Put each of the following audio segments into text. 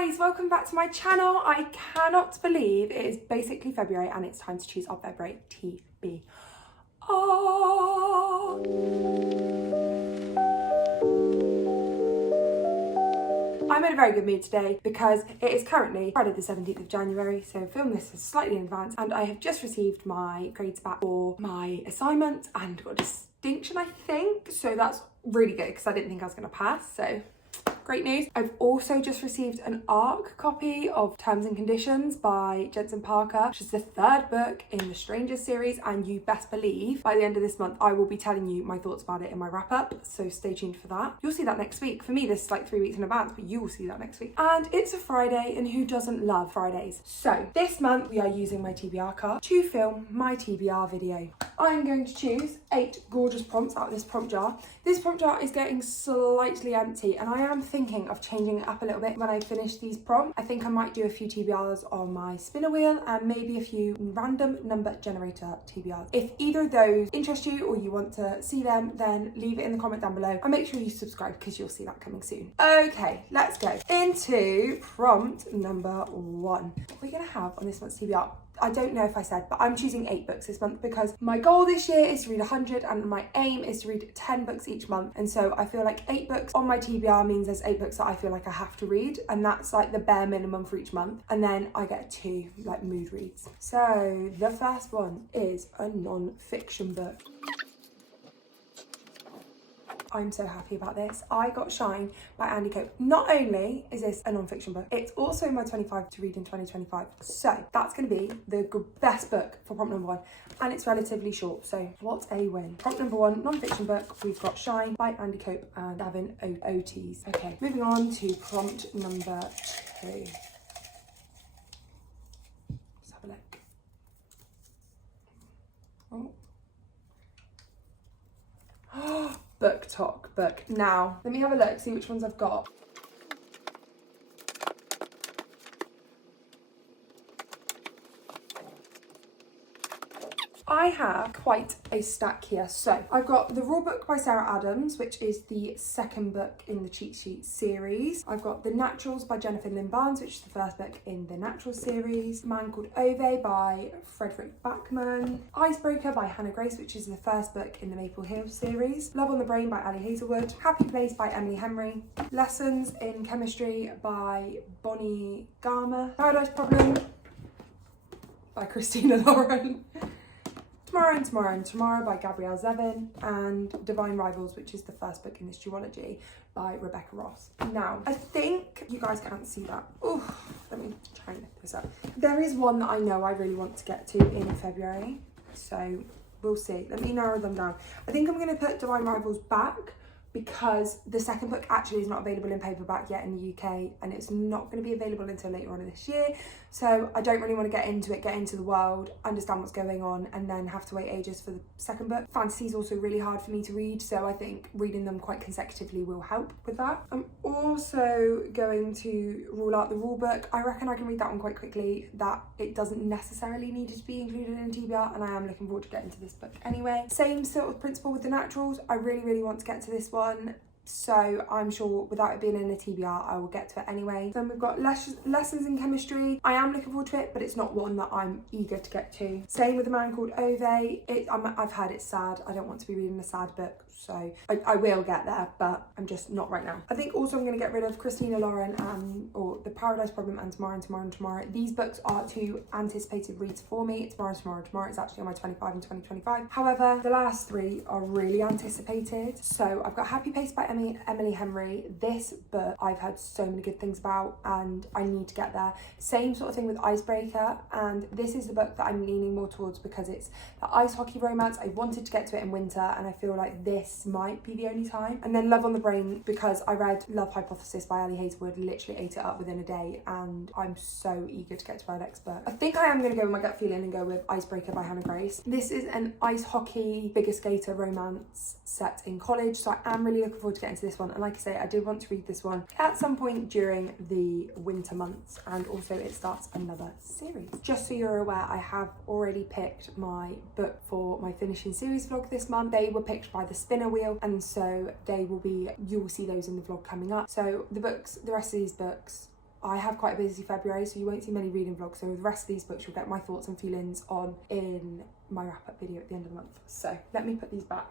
guys, welcome back to my channel. I cannot believe it is basically February and it's time to choose our February TBR. I'm in a very good mood today because it is currently Friday the 17th of January, so film this is slightly in advance, and I have just received my grades back for my assignment and got a distinction, I think, so that's really good because I didn't think I was going to pass, so great news. I've also just received an ARC copy of Terms and Conditions by Jensen Parker, which is the third book in the Strangers series, and you best believe by the end of this month I will be telling you my thoughts about it in my wrap up, so stay tuned for that. You'll see that next week. For me this is like 3 weeks in advance, but you will see that next week. And it's a Friday, and who doesn't love Fridays? So this month we are using my TBR card to film my TBR video. I'm going to choose 8 gorgeous prompts out of this prompt jar. This prompt jar is getting slightly empty, and I am thinking of changing it up a little bit when I finish these prompts. I think I might do a few TBRs on my spinner wheel and maybe a few random number generator TBRs. If either of those interest you or you want to see them, then leave it in the comment down below and make sure you subscribe because you'll see that coming soon. Okay, let's go into prompt number 1. What we're gonna have on this month's TBR, I don't know if I said, but I'm choosing 8 books this month because my goal this year is to read 100 and my aim is to read 10 books each month. And so I feel like 8 books on my TBR means there's 8 books that I feel like I have to read, and that's like the bare minimum for each month. And then I get 2 like mood reads. So the first one is a non-fiction book. I'm so happy about this. I got Shine by Andy Cope. Not only is this a non-fiction book, it's also my 25 to read in 2025. So that's going to be the best book for prompt number 1. And it's relatively short, so what a win. Prompt number 1, non-fiction book. We've got Shine by Andy Cope and Gavin Otis. Okay, moving on to prompt number 2. Let's have a look. Oh. Book talk book. Now, let me have a look, see which ones I've got. I have quite a stack here. So I've got The Raw Book by Sarah Adams, which is the second book in the Cheat Sheet series. I've got The Naturals by Jennifer Lynn Barnes, which is the first book in the Naturals series. A Man Called Ove by Frederick Backman. Icebreaker by Hannah Grace, which is the first book in the Maple Hill series. Love on the Brain by Ali Hazelwood. Happy Place by Emily Henry. Lessons in Chemistry by Bonnie Garmer. Paradise Problem by Christina Lauren. Tomorrow and Tomorrow and Tomorrow by Gabrielle Zevin, and Divine Rivals, which is the first book in this duology by Rebecca Ross. Now, I think you guys can't see that. Oh, let me try and lift this up. There is one that I know I really want to get to in February, so we'll see. Let me narrow them down. I think I'm going to put Divine Rivals back because the second book actually is not available in paperback yet in the UK, and it's not going to be available until later on this year. So I don't really want to get into the world, understand what's going on, and then have to wait ages for the second book. Fantasy is also really hard for me to read, so I think reading them quite consecutively will help with that. I'm also going to rule out The Rule Book. I reckon I can read that one quite quickly, that it doesn't necessarily need to be included in TBR, and I am looking forward to getting to this book anyway. Same sort of principle with The Naturals. I really want to get to this one, so I'm sure without it being in a TBR I will get to it anyway. Then we've got Lessons in Chemistry. I am looking forward to it, but it's not one that I'm eager to get to. Same with A Man Called Ove. I've heard it's sad. I don't want to be reading a sad book, so I will get there, but I'm just not right now. I think also I'm going to get rid of Christina Lauren or The Paradise Problem and Tomorrow and Tomorrow and Tomorrow. These books are 2 anticipated reads for me. Tomorrow and Tomorrow and Tomorrow is actually on my 25 and 2025. However, the last 3 are really anticipated. So I've got Happy Place by Emily Henry. This book I've heard so many good things about and I need to get there. Same sort of thing with Icebreaker, and this is the book that I'm leaning more towards because it's the ice hockey romance. I wanted to get to it in winter and I feel like this might be the only time. And then Love on the Brain, because I read Love Hypothesis by Ali Hazelwood, literally ate it up within a day, and I'm so eager to get to my next book. I think I am going to go with my gut feeling and go with Icebreaker by Hannah Grace. This is an ice hockey figure skater romance set in college, so I am really looking forward to getting to this one. And like I say, I did want to read this one at some point during the winter months, and also it starts another series. Just so you're aware, I have already picked my book for my finishing series vlog this month. They were picked by the spinner wheel, and so you will see those in the vlog coming up. So the rest of these books I have quite a busy February, so you won't see many reading vlogs. So the rest of these books, you'll get my thoughts and feelings on in my wrap-up video at the end of the month. So let me put these back.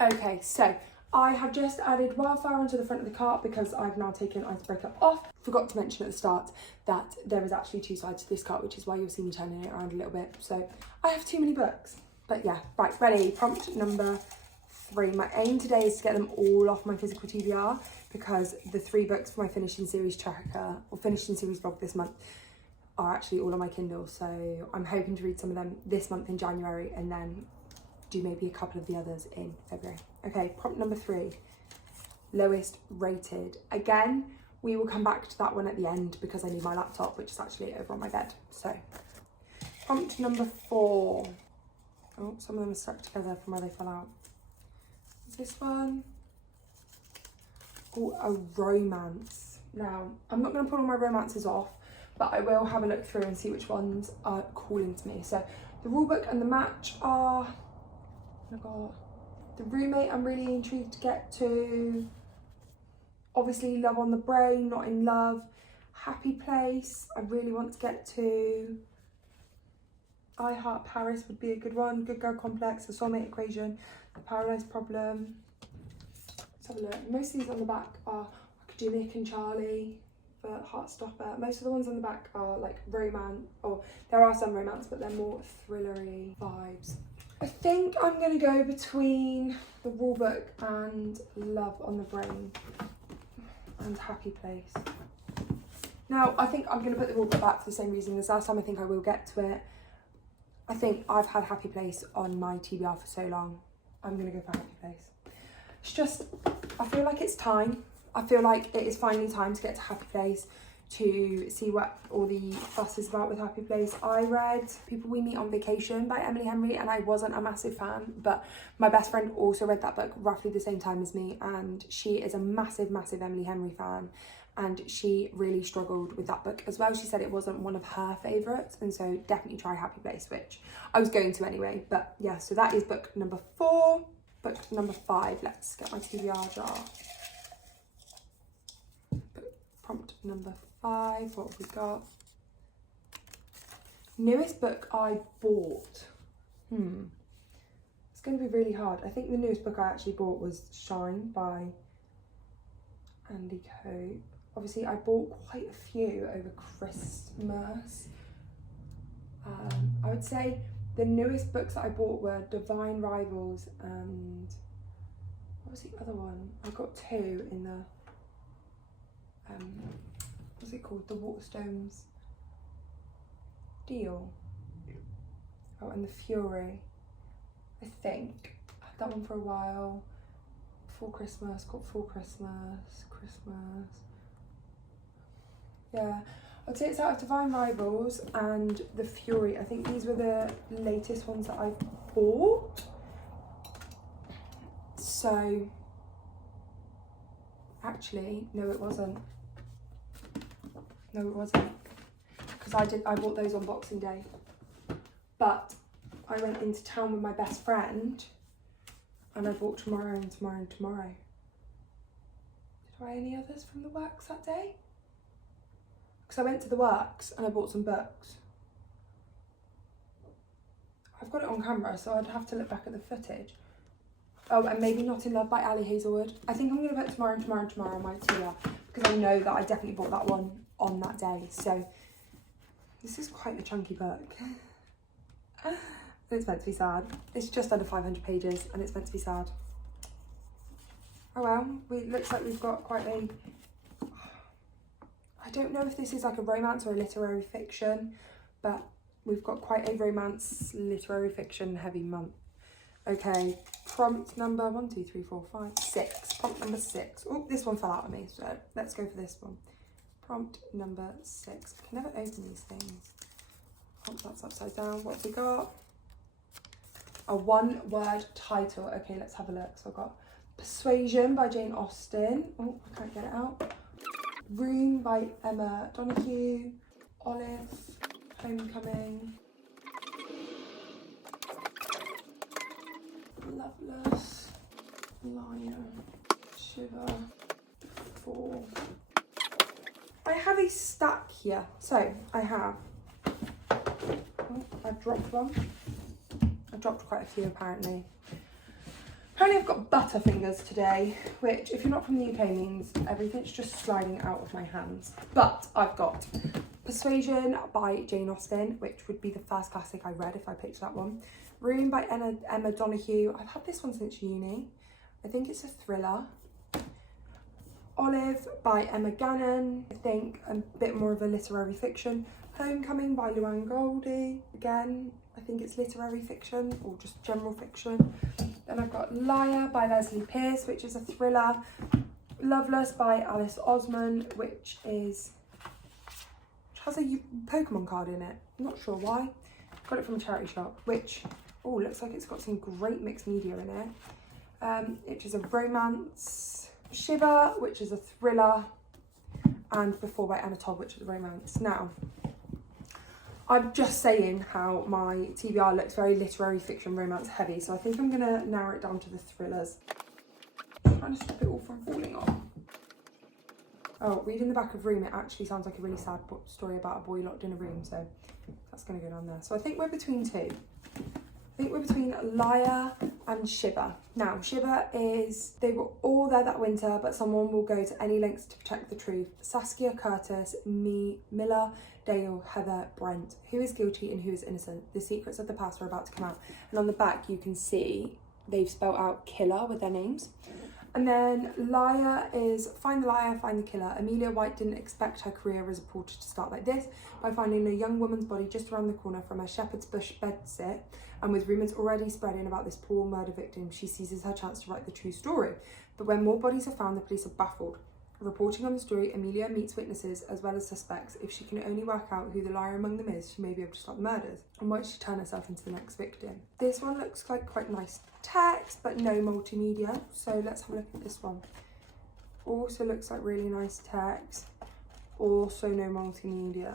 Okay, so I have just added Wildfire onto the front of the cart because I've now taken Icebreaker off. Forgot to mention at the start that there is actually two sides to this cart, which is why you'll see me turning it around a little bit. So I have too many books. But yeah, right, ready. Prompt number 3. My aim today is to get them all off my physical TBR because the 3 books for my finishing series tracker or finishing series vlog this month are actually all on my Kindle. So I'm hoping to read some of them this month in January and then do maybe a couple of the others in February. Okay, prompt number 3, lowest rated. Again, we will come back to that one at the end because I need my laptop, which is actually over on my bed. So prompt number 4. Oh, some of them are stuck together from where they fell out. What's this one? Oh, a romance. Now, I'm not going to pull all my romances off, but I will have a look through and see which ones are calling to me. So the rulebook and the match are... Oh my god. The roommate I'm really intrigued to get to. Obviously Love on the Brain, Not in Love. Happy Place I really want to get to. I Heart Paris would be a good one. Good Girl Complex, The Soulmate Equation, The Paradise Problem. Let's have a look. Most of these on the back are, I could do Nick and Charlie for Heartstopper. Most of the ones on the back are like romance, or there are some romance, but they're more thrillery vibes. I think I'm going to go between the rulebook and Love on the Brain and Happy Place. Now, I think I'm going to put the rulebook back for the same reason as last time. I think I will get to it. I think I've had Happy Place on my TBR for so long. I'm going to go for Happy Place. It's just, I feel like it's time. I feel like it is finally time to get to Happy Place, to see what all the fuss is about with Happy Place. I read People We Meet on Vacation by Emily Henry and I wasn't a massive fan, but my best friend also read that book roughly the same time as me and she is a massive Emily Henry fan and she really struggled with that book as well. She said it wasn't one of her favourites and so definitely try Happy Place, which I was going to anyway. But yeah, so that is book number 4. Book number 5, let's get my TBR jar. Prompt number 5, what have we got? Newest book I bought. It's going to be really hard. I think the newest book I actually bought was Shine by Andy Cope. Obviously I bought quite a few over Christmas. I would say the newest books that I bought were Divine Rivals and what was the other one? I got 2 in the what's it called? The Waterstones deal. Oh, and The Fury. I think I had that one for a while. Before Christmas, got Before Christmas. Yeah, I'd say it's out of Divine Rivals and The Fury. I think these were the latest ones that I've bought. So, actually, no it wasn't. No it wasn't. Because I bought those on Boxing Day. But I went into town with my best friend and I bought Tomorrow and Tomorrow and Tomorrow. Did I buy any others from the works that day? Because I went to the works and I bought some books. I've got it on camera, so I'd have to look back at the footage. Oh, and maybe Not in Love by Ali Hazelwood. I think I'm going to put Tomorrow and Tomorrow and Tomorrow on my TBR because I know that I definitely bought that one on that day. So this is quite a chunky book. And it's meant to be sad. It's just under 500 pages and it's meant to be sad. Oh well, it looks like we've got quite a... I don't know if this is like a romance or a literary fiction, but we've got quite a romance, literary fiction heavy month. Okay, prompt number 1, 2, 3, 4, 5, 6. Prompt number 6. Oh, this one fell out of me, so let's go for this one. Prompt number 6. I can never open these things. Oh, that's upside down. What have we got? A 1-word title. Okay, let's have a look. So I've got Persuasion by Jane Austen. Oh, I can't get it out. Room by Emma Donoghue. Olive, Homecoming. Loveless, Liar, Shiver, 4. I have a stack here. So I have, oh, I've dropped one. I've dropped quite a few apparently. Apparently I've got butterfingers today, which if you're not from the UK means everything's just sliding out of my hands. But I've got Persuasion by Jane Austen, which would be the first classic I read if I picked that one. Room by Emma Donoghue. I've had this one since uni. I think it's a thriller. Olive by Emma Gannon. I think a bit more of a literary fiction. Homecoming by Luann Goldie. Again, I think it's literary fiction or just general fiction. Then I've got Liar by Leslie Pierce, which is a thriller. Loveless by Alice Osman, which has a Pokemon card in it. I'm not sure why. Got it from a charity shop, which, oh, looks like it's got some great mixed media in it. Which is a romance. Shiver, which is a thriller. And Before by Emma Todd, which is a romance. Now, I'm just saying how my TBR looks very literary fiction romance heavy, so I think I'm going to narrow it down to the thrillers. I'm trying to stop it all from falling off. Oh, reading the back of Room, it actually sounds like a really sad story about a boy locked in a room, so that's going to go down there. So I think we're between two. I think we're between Liar and Shiver. Now, Shiver is, they were all there that winter, but someone will go to any lengths to protect the truth. Saskia, Curtis, Miller, Dale, Heather, Brent. Who is guilty and who is innocent? The secrets of the past are about to come out. And on the back, you can see they've spelled out killer with their names. And then Liar is find the liar, find the killer. Amelia White didn't expect her career as a reporter to start like this, by finding a young woman's body just around the corner from her shepherd's bush bedsit, and with rumours already spreading about this poor murder victim, she seizes her chance to write the true story. But when more bodies are found, the police are baffled. Reporting on the story, Amelia meets witnesses as well as suspects. If she can only work out who the liar among them is, she may be able to stop the murders. And might she turn herself into the next victim? This one looks like quite nice text, but no multimedia. So let's have a look at this one. Also looks like really nice text. Also no multimedia.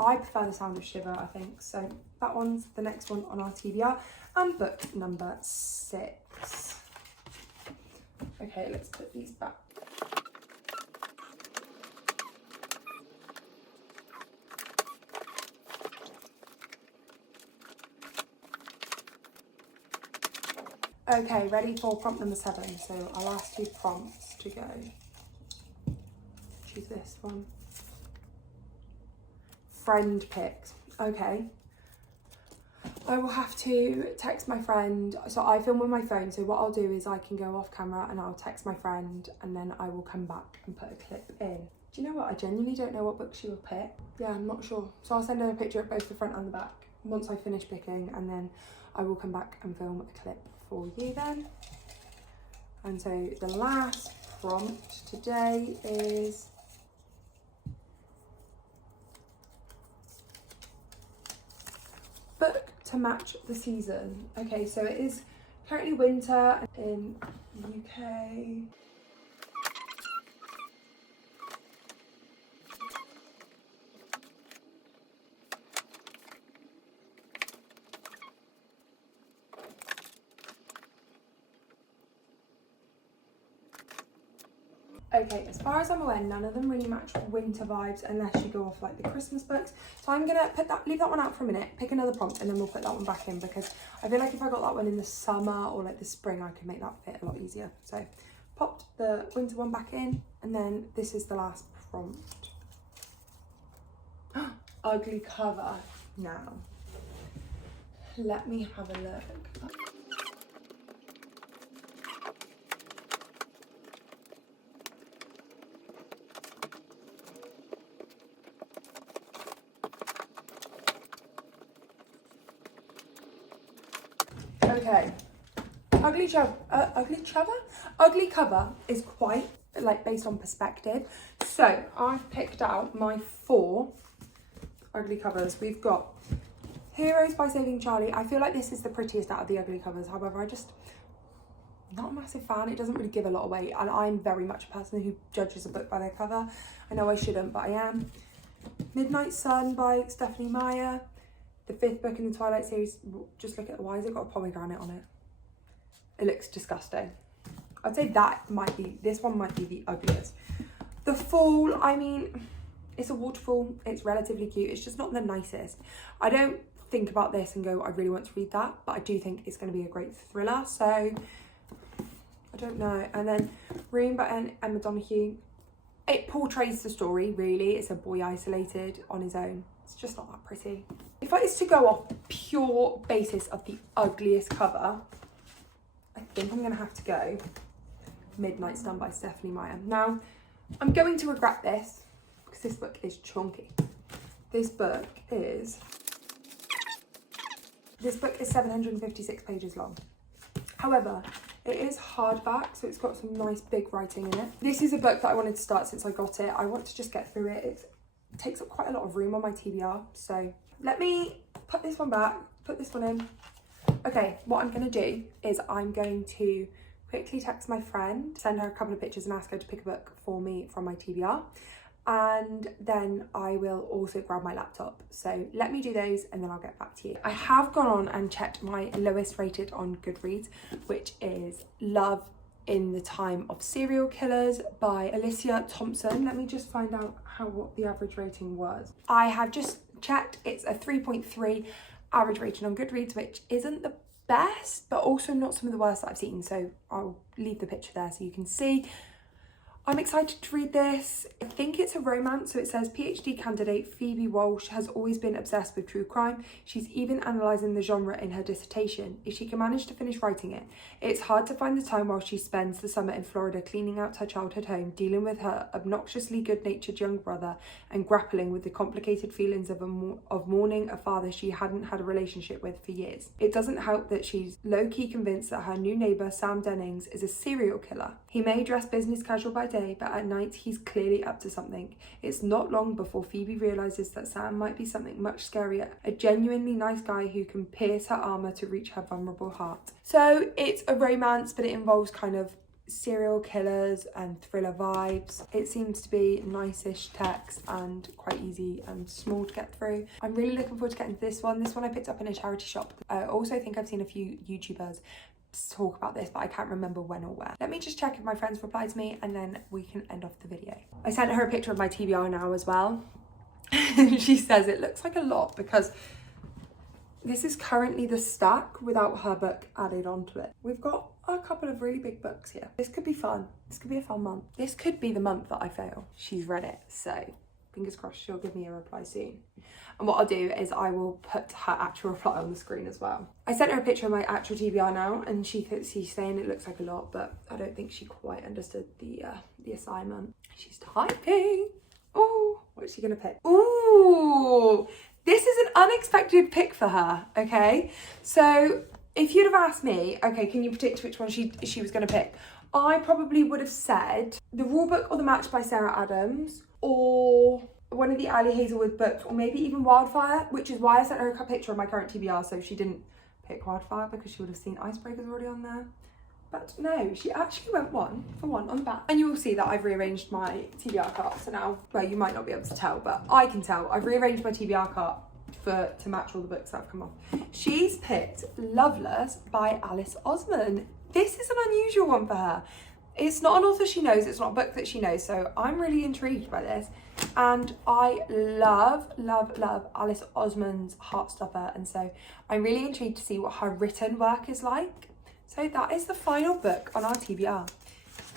I prefer the sound of Shiver, I think. So that one's the next one on our TBR. And book number 6. Okay, let's put these back. Okay, ready for prompt number 7. So our last 2 prompts to go. Choose this one. Friend picked. Okay. I will have to text my friend. So I film with my phone, so what I'll do is I can go off camera and I'll text my friend and then I will come back and put a clip in. Do you know what? I genuinely don't know what book she will pick. Yeah, I'm not sure. So I'll send her a picture of both the front and the back once I finish picking, and then I will come back and film a clip for you then. And so the last prompt today is book to match the season. Okay, so it is currently winter in the UK. Okay, as far as I'm aware, none of them really match winter vibes unless you go off like the Christmas books. So I'm gonna leave that one out for a minute, pick another prompt, and then we'll put that one back in, because I feel like if I got that one in the summer or like the spring, I could make that fit a lot easier. So popped the winter one back in, and then this is the last prompt. Ugly cover. Now, let me have a look. Okay, ugly cover is quite like based on perspective. So I've picked out my 4 ugly covers. We've got Heroes by Saving Charlie. I feel like this is the prettiest out of the ugly covers. However, I'm not a massive fan. It doesn't really give a lot away, and I'm very much a person who judges a book by their cover. I know I shouldn't, but I am. Midnight Sun by Stephanie Meyer. The 5th book in the Twilight series, just look at, why has it got a pomegranate on it? It looks disgusting. I'd say this one might be the ugliest. The Fall, I mean, it's a waterfall, it's relatively cute, it's just not the nicest. I don't think about this and go, I really want to read that, but I do think it's going to be a great thriller, so I don't know. And then Room by Emma Donoghue, it portrays the story really. It's a boy isolated on his own. It's just not that pretty. If I was to go off pure basis of the ugliest cover, I think I'm going to have to go Midnight Sun by Stephanie Meyer. Now, I'm going to regret this because this book is chunky. This book is 756 pages long. However, it is hardback, so it's got some nice big writing in it. This is a book that I wanted to start since I got it. I want to just get through it. It takes up quite a lot of room on my TBR. So let me put this one back, put this one in. Okay, what I'm going to do is I'm going to quickly text my friend, send her a couple of pictures and ask her to pick a book for me from my TBR. And then I will also grab my laptop. So let me do those and then I'll get back to you. I have gone on and checked my lowest rated on Goodreads, which is Love in the Time of Serial Killers by Alicia Thompson. Let me just find out what the average rating was. I have just checked, it's a 3.3 average rating on Goodreads, which isn't the best, but also not some of the worst that I've seen. So I'll leave the picture there so you can see. I'm excited to read this. I think it's a romance, so it says PhD candidate Phoebe Walsh has always been obsessed with true crime. She's even analysing the genre in her dissertation. If she can manage to finish writing it, it's hard to find the time while she spends the summer in Florida cleaning out her childhood home, dealing with her obnoxiously good-natured young brother, and grappling with the complicated feelings of mourning a father she hadn't had a relationship with for years. It doesn't help that she's low-key convinced that her new neighbour, Sam Dennings, is a serial killer. He may dress business casual by day, but at night he's clearly up to something. It's not long before Phoebe realises that Sam might be something much scarier, a genuinely nice guy who can pierce her armour to reach her vulnerable heart. So it's a romance, but it involves kind of serial killers and thriller vibes. It seems to be nice-ish text and quite easy and small to get through. I'm really looking forward to getting this one. This one I picked up in a charity shop. I also think I've seen a few YouTubers talk about this, but I can't remember when or where. Let me just check if my friends reply to me and then we can end off the video. I sent her a picture of my TBR now as well. She says it looks like a lot because this is currently the stack without her book added onto it. We've got a couple of really big books here. This could be fun. This could be a fun month. This could be the month that I fail. She's read it, so fingers crossed she'll give me a reply soon. And what I'll do is I will put her actual reply on the screen as well. I sent her a picture of my actual TBR now, and she's saying it looks like a lot, but I don't think she quite understood the assignment. She's typing. Oh, what's she gonna pick? Ooh, this is an unexpected pick for her, okay? So if you'd have asked me, okay, can you predict which one she was gonna pick? I probably would have said The Rule Book or The Match by Sarah Adams, or one of the Ali Hazelwood books, or maybe even Wildfire, which is why I sent her a picture of my current TBR, so she didn't pick Wildfire because she would have seen Icebreakers already on there. But no, she actually went one for one on the back. And you will see that I've rearranged my TBR cart. So now, well, you might not be able to tell, but I can tell. I've rearranged my TBR cart to match all the books that have come off. She's picked Loveless by Alice Osman. This is an unusual one for her. It's not an author she knows, it's not a book that she knows, so I'm really intrigued by this. And I love Alice Osman's Heartstopper, and so I'm really intrigued to see what her written work is like. So that is the final book on our TBR.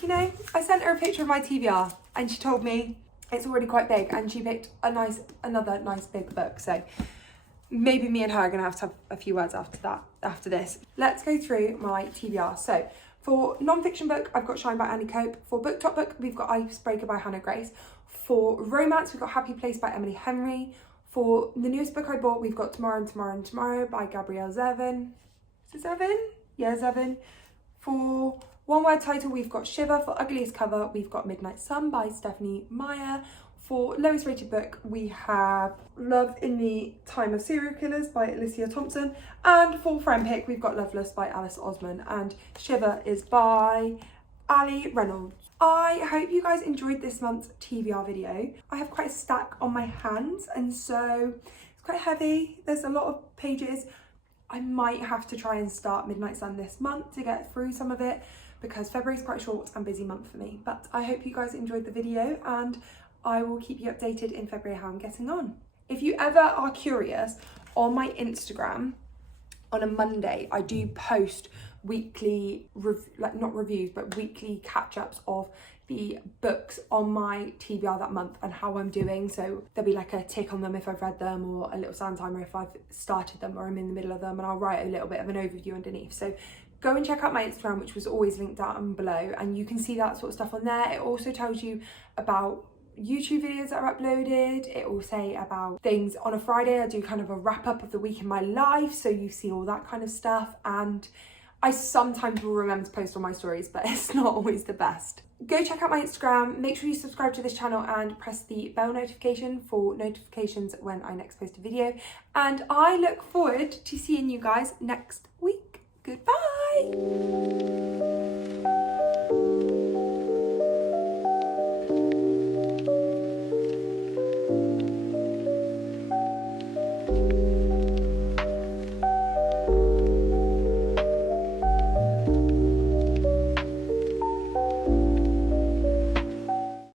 You know, I sent her a picture of my TBR and she told me it's already quite big, and she picked another nice big book. So maybe me and her are gonna have a few words after this. Let's go through my TBR. So for non-fiction book, I've got Shine by Annie Cope. For book top book, we've got Icebreaker by Hannah Grace. For romance, we've got Happy Place by Emily Henry. For the newest book I bought, we've got Tomorrow and Tomorrow and Tomorrow by Gabrielle Zevin. Is it Zevin? Yeah, Zevin. For one word title, we've got Shiver. For ugliest cover, we've got Midnight Sun by Stephanie Meyer. For lowest rated book, we have Love in the Time of Serial Killers by Alicia Thompson. And for friend pick, we've got Loveless by Alice Osman. And Shiver is by Ali Reynolds. I hope you guys enjoyed this month's TBR video. I have quite a stack on my hands, and so it's It's quite heavy. There's a lot of pages. I might have to try and start Midnight Sun this month to get through some of it, because February is quite a short and busy month for me. But I hope you guys enjoyed the video, and I will keep you updated in February how I'm getting on. If you ever are curious, on my Instagram, on a Monday, I do post weekly, not reviews, but weekly catch-ups of the books on my TBR that month and how I'm doing. So there'll be like a tick on them if I've read them, or a little sound timer if I've started them or I'm in the middle of them, and I'll write a little bit of an overview underneath. So go and check out my Instagram, which was always linked down below, and you can see that sort of stuff on there. It also tells you about YouTube videos that are uploaded. It will say about things on a Friday. I do kind of a wrap up of the week in my life, so you see all that kind of stuff. And I sometimes will remember to post on my stories, but it's not always the best. Go check out my Instagram, make sure you subscribe to this channel and press the bell notification for notifications when I next post a video. And I look forward to seeing you guys next week. Goodbye!